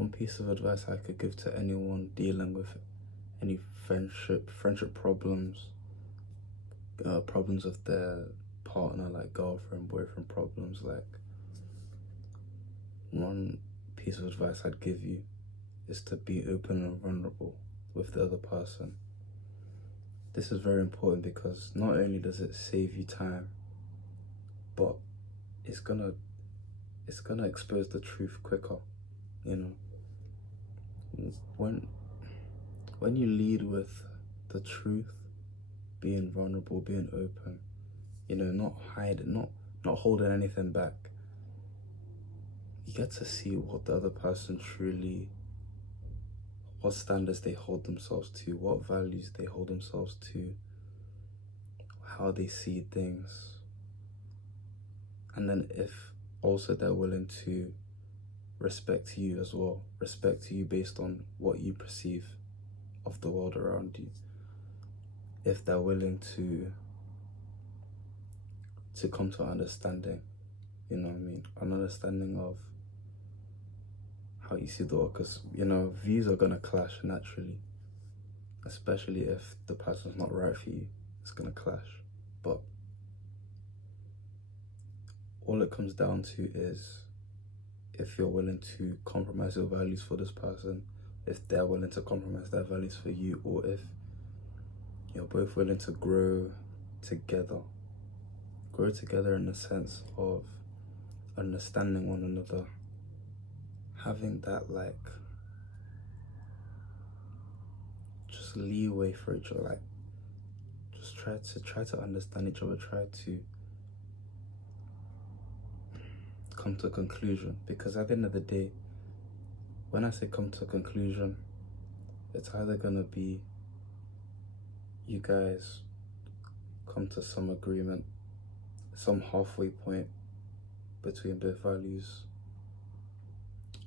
one piece of advice I could give to anyone dealing with any friendship problems, problems with their partner, like girlfriend, boyfriend problems, like, one piece of advice I'd give you is to be open and vulnerable with the other person. This is very important because not only does it save you time, but it's gonna expose the truth quicker, you know. When you lead with the truth, being vulnerable, being open, you know, not hiding, not holding anything back, you get to see what the other person truly, what standards they hold themselves to, what values they hold themselves to, how they see things. And then if also they're willing to respect you as well, respect you based on what you perceive of the world around you. If they're willing to come to an understanding, you know what I mean? An understanding of how you see the world, because, you know, views are gonna clash naturally, especially if the person's not right for you. It's gonna clash. But all it comes down to is if you're willing to compromise your values for this person, if they're willing to compromise their values for you, or if you're both willing to grow together in the sense of understanding one another, having that, like, just leeway for each other, like, just try to understand each other, try to come to a conclusion. Because at the end of the day, when I say come to a conclusion, it's either gonna be you guys come to some agreement, some halfway point between both values,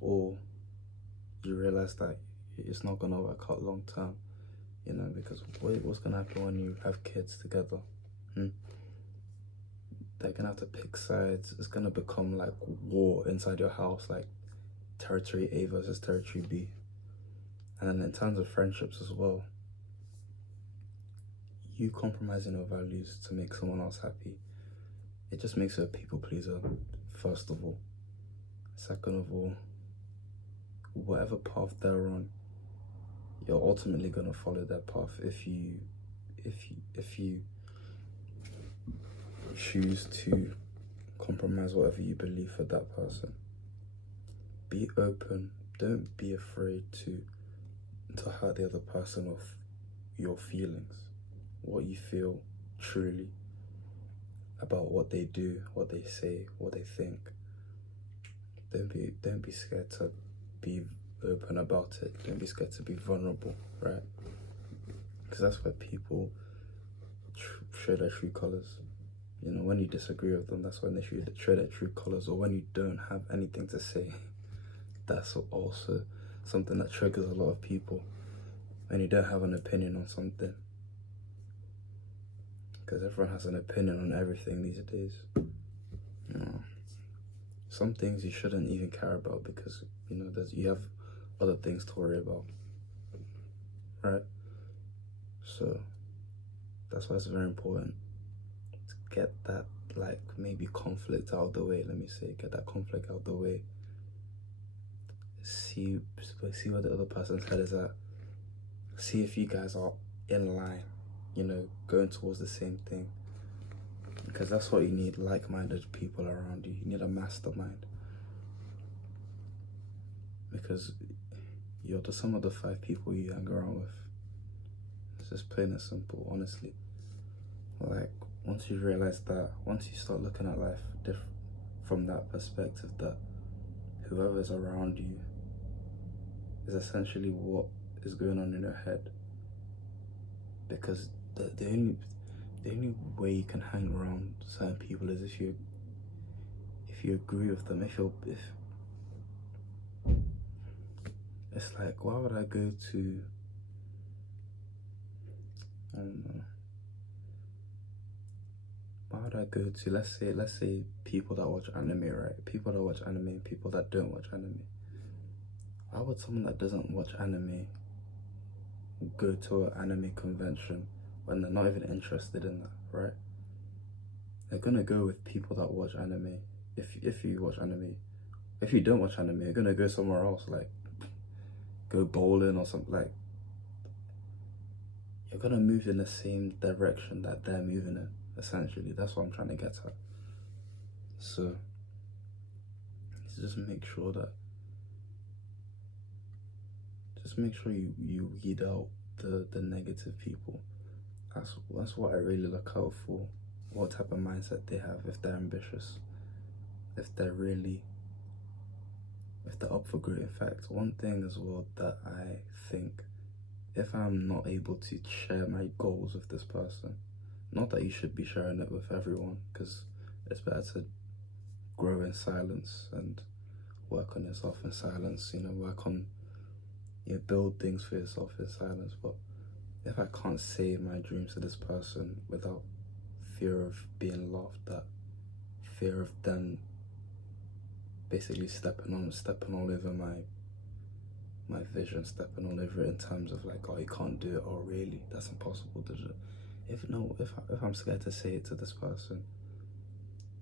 or you realize that it's not gonna work out long term, you know, because what's gonna happen when you have kids together? They're gonna have to pick sides. It's gonna become like war inside your house, like territory A versus territory B. And then in terms of friendships as well, you compromising your values to make someone else happy, it just makes you a people pleaser, first of all. Second of all, whatever path they're on, you're ultimately gonna follow their path if you choose to compromise whatever you believe for that person. Be open. Don't be afraid to hurt the other person of your feelings, what you feel truly about what they do, what they say, what they think. Don't be scared to be open about it. Don't be scared to be vulnerable, right? Because that's where people show their true colors. You know, when you disagree with them, that's when they show their true colors. Or when you don't have anything to say, that's also something that triggers a lot of people. When you don't have an opinion on something, because everyone has an opinion on everything these days. You know, some things you shouldn't even care about because, you know, you have other things to worry about, right? So that's why it's very important to get that, like, maybe conflict out of the way. Let me say, get that conflict out of the way. See where the other person's head is at. See if you guys are in line, you know, going towards the same thing. Because that's what you need, like-minded people around you. You need a mastermind. Because you're the sum of the 5 people you hang around with. It's just plain and simple, honestly. Like, once you realize that, once you start looking at life from that perspective, that whoever's around you is essentially what is going on in your head. Because the only way you can hang around certain people is if you agree with them. If it's like, why would I go to, I don't know, why would I go to, let's say people that watch anime, right? People that watch anime and people that don't watch anime. Why how would someone that doesn't watch anime go to an anime convention when they're not even interested in that, right? They're gonna go with people that watch anime. If you watch anime, if you don't watch anime, you're gonna go somewhere else, like go bowling or something. Like, you're gonna move in the same direction that they're moving in. Essentially, that's what I'm trying to get at. So just make sure that, you weed out the negative people. That's what I really look out for. What type of mindset they have, if they're ambitious, if they're up for great. In fact, one thing as well that I think, if I'm not able to share my goals with this person, not that you should be sharing it with everyone, because it's better to grow in silence and work on yourself in silence, work on, build things for yourself in silence. But if I can't say my dreams to this person without fear of being laughed at, fear of them basically stepping all over my vision, stepping all over it in terms of like, oh, you can't do it, oh really, that's impossible to do. If I'm scared to say it to this person,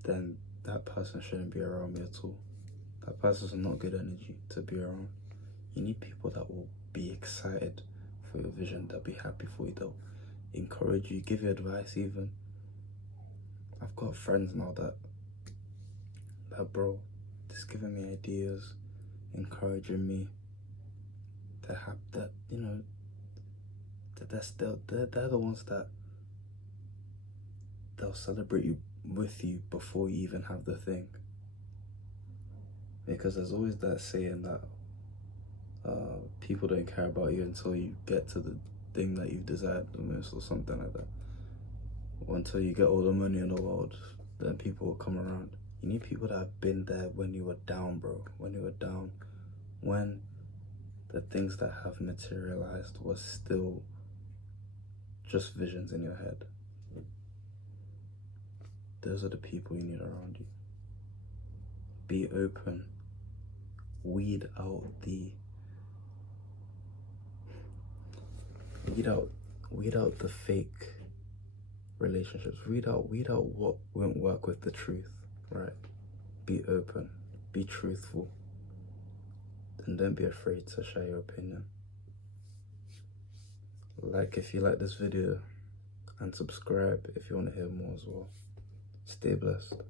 then that person shouldn't be around me at all. That person's not good energy to be around. You need people that will be excited for your vision, they'll be happy for you, they'll encourage you, give you advice even. I've got friends now that bro, just giving me ideas, encouraging me. They're the ones that they'll celebrate you with you before you even have the thing. Because there's always that saying that people don't care about you until you get to the thing that you've desired the most, or something like that. Or until you get all the money in the world, then people will come around. You need people that have been there when you were down, bro. When you were down, when the things that have materialized was still just visions in your head. Those are the people you need around you. Be open. Weed out the fake relationships. Weed out what won't work with the truth, right? Be open. Be truthful. And don't be afraid to share your opinion. Like if you like this video, and subscribe if you want to hear more as well. Stay blessed.